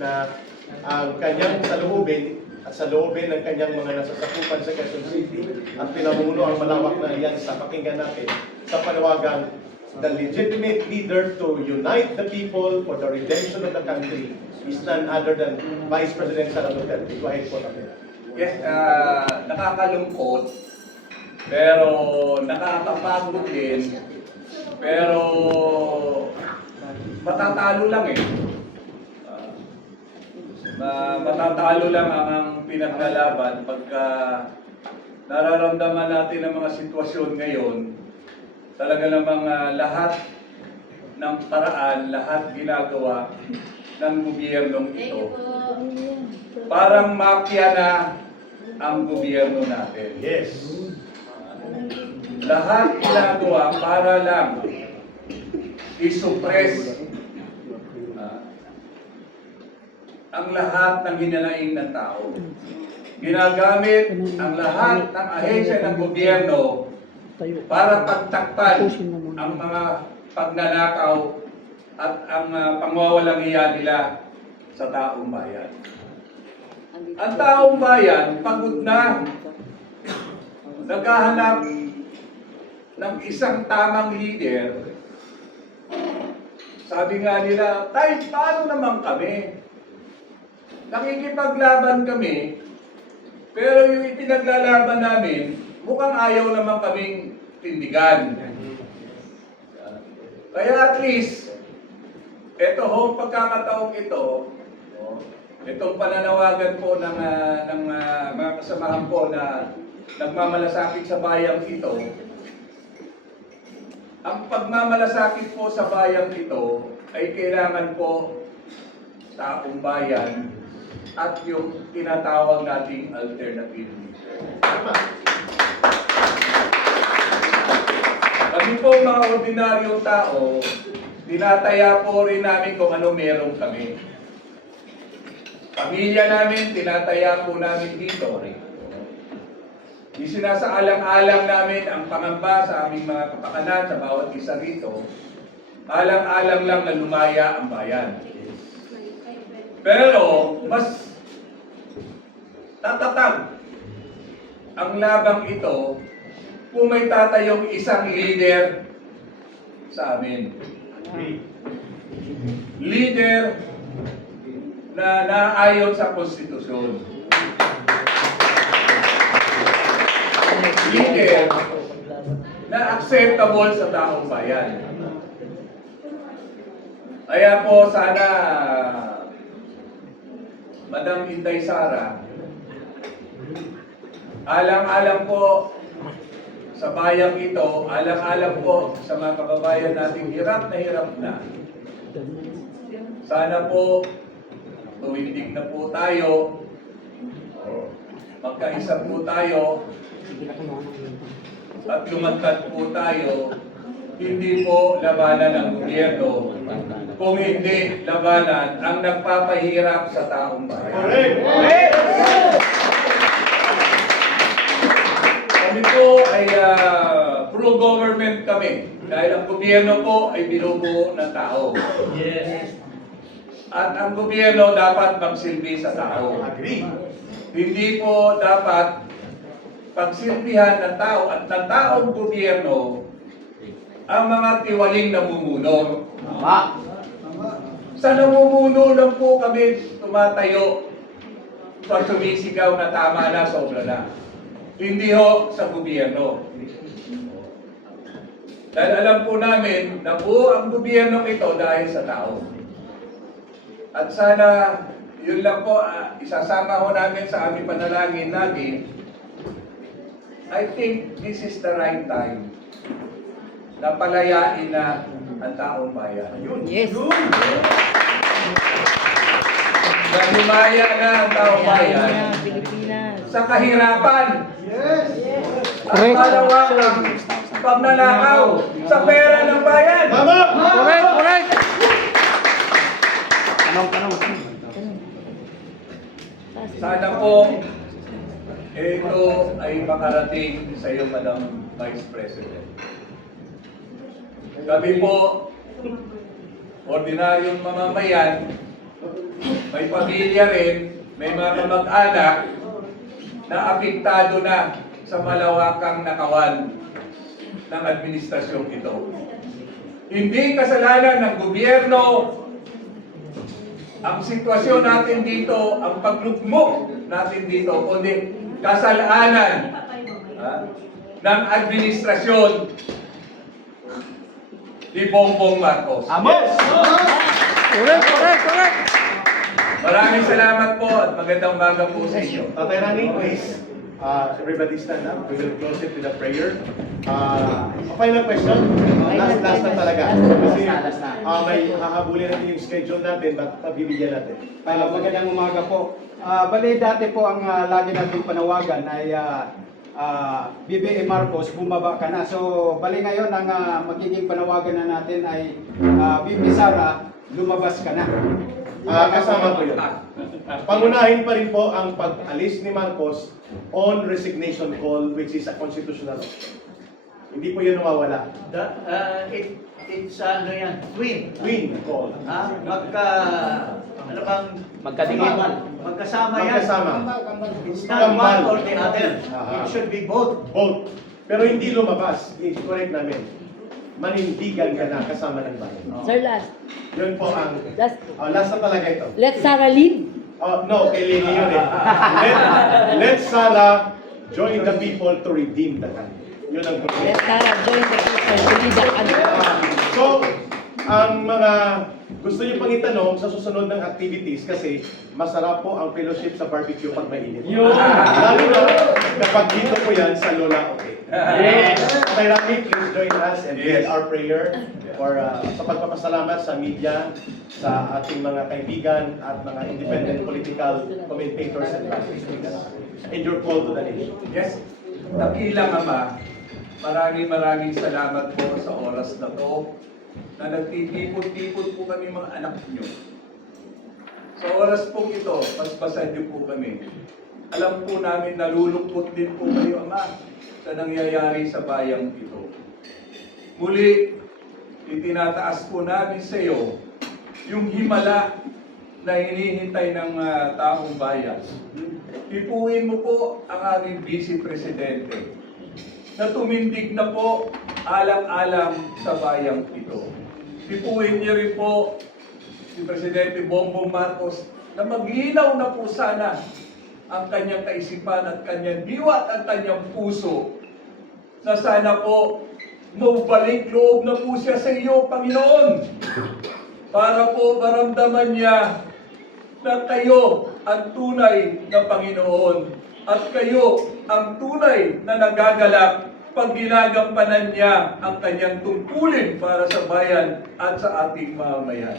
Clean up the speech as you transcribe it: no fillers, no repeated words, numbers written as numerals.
na ang kanyang salubin at sa loobin ng kanyang mga nasasakupan sa Quezon City at pinamuno ang malawak na alyansa. Pakinggan natin sa panawagan, the legitimate leader to unite the people for the redemption of the country is none other than Vice President Sara Duterte. Go ahead po natin. Yes, nakakalungkot, pero nakakapagod din, pero matatalo lang eh. Matatalo lang ang pinaglalaban pagka nararamdaman natin ang mga sitwasyon ngayon. Talaga namang lahat ng paraan, lahat ginagawa ng gobyernong ito. Parang mafia na ang gobyerno natin. Yes. Lahat ginagawa para lang isuppress ang lahat ng hinanaing ng tao. Ginagamit ang lahat ng ahensya ng gobyerno para pagtakpan ang mga pagnanakaw at ang pangwawalang hiya nila sa taong bayan. Ang taong bayan, pagod na, naghahanap ng isang tamang leader. Sabi nga nila, "Tay, paano naman kami? Nakikipaglaban kami, pero yung ipinaglalaban namin, mukhang ayaw naman kaming tindigan." Kaya at least, ito ho, pagkakataong ito, itong pananawagan po ng mga kasamahan po na nagmamalasakit sa bayang ito, ang pagmamalasakit po sa bayang ito ay kailangan po taong bayan at yung tinatawag nating alternative. Kami po mga ordinaryong tao, tinataya po rin namin kung ano meron kami. Pamilya namin, tinataya po namin dito. Isinasaalang-alang namin ang pangamba sa aming mga kapakanan sa bawat isa rito. Alang-alang lang na lumaya ang bayan. Pero mas tatatag ang labang ito kung may tatayong isang leader sa amin. Leader na naayon sa konstitusyon. Leader na acceptable sa taong bayan. Kaya po sana Madam Inday Sara, alang-alang po sa bayang ito, alang-alang po sa mga kababayan nating hirap na. Sana po, tuwindig na po tayo, magkaisa po tayo, at lumantad po tayo, hindi po labanan ng gobyerno, kung hindi labanan ang nagpapahirap sa taong bayan. Kami po ay pro-government kami dahil ang gobyerno po ay binubuo ng tao. At ang gobyerno dapat magsilbi sa tao. Hindi po dapat pagsilbihan ng tao at ng taong gobyerno ang mga tiwaling namumuno. Sa namumuno lang po kami tumatayo sa sumisigaw na tama na, sobra na. Hindi ho sa gobyerno. Dahil alam po namin na buo ang gobyernong ito dahil sa tao. At sana, yun lang po, isasama ho namin sa aming panalangin natin. I think this is the right time na palayain na ang taong bayan. Yes. Na lumaya na ang taong bayan sa kahirapan. At malawakang pagnanakaw sa pera ng bayan. Correct. Sana po ito ay makarating sa iyo, Madam Vice President. Kami po, ordinaryong mamamayan, may pamilya rin, may mga kamag-anak na apektado na sa malawakang nakawan ng administrasyong ito. Hindi kasalanan ng gobyerno ang sitwasyon natin dito, ang paglugmok natin dito, kundi kasalanan ng administrasyon ni Bongbong Marcos. Yes! Correct. Maraming salamat po at magandang umaga po sa inyo. Tatay Rani, please. Everybody stand up. We will close it with a prayer. Final question. Last na talaga. Kasi may hahabulin natin yung schedule natin, but pabibigyan natin. Magandang umaga po. Bali dati po ang lagi nating panawagan ay BBM Marcos, bumaba ka na. So bali ngayon ang magiging panawagan na natin ay BP Sara, lumabas ka na. Kasama po yun. Pangunahin pa rin po ang pag-alis ni Marcos on resignation call, which is a constitutional law. Hindi po yun nawawala. It's ano yan, Twin call. Magkasama yan. Magkasama. It's not one Kambal. or the other. Aha. It should be both. Both. Pero hindi lumabas. I-correct namin. Manindigan ka na kasama ng bayan. Sir, last. Yun po ang... Last. last na talaga ito. Let Sarah lead. No, kay Lily yun eh. Let Sarah join the people to redeem the country. Yun ang Let proseso. Sarah join the people to lead the country. So, ang mga gusto niyo pang itanong sa susunod ng activities kasi masarap po ang fellowship sa barbecue pag mainit. Lalo na kapag dito po yan sa Lola Okay. Kay Rami, please join us and lead our prayer for sa pagpapasalamat sa media, sa ating mga kaibigan at mga independent political commentators and practitioners. And your call to the nation. Yes, dakilang Ama, maraming salamat po sa oras na to na nagtitipon-tipon po kami mga anak niyo. Sa oras po ito, paspasan niyo po kami. Alam po namin nalulungkot din po kayo, Ama, sa nangyayari sa bayang ito. Muli, itinataas po namin sa iyo yung himala na hinihintay ng taong bayan. Ipuin mo po ang aming Vice Presidente na tumindig na po alang-alang sa bayang ito. Ipuin niyo rin po si Presidente Bongbong Marcos na maglinaw na po sana ang kanyang kaisipan at kanyang diwa at kanyang puso na sana po maubalik loob na po siya sa iyo, Panginoon, para po maramdaman niya na kayo ang tunay na Panginoon at kayo ang tunay na nagagalak pag ginagampanan niya ang kanyang tungkulin para sa bayan at sa ating mamamayan.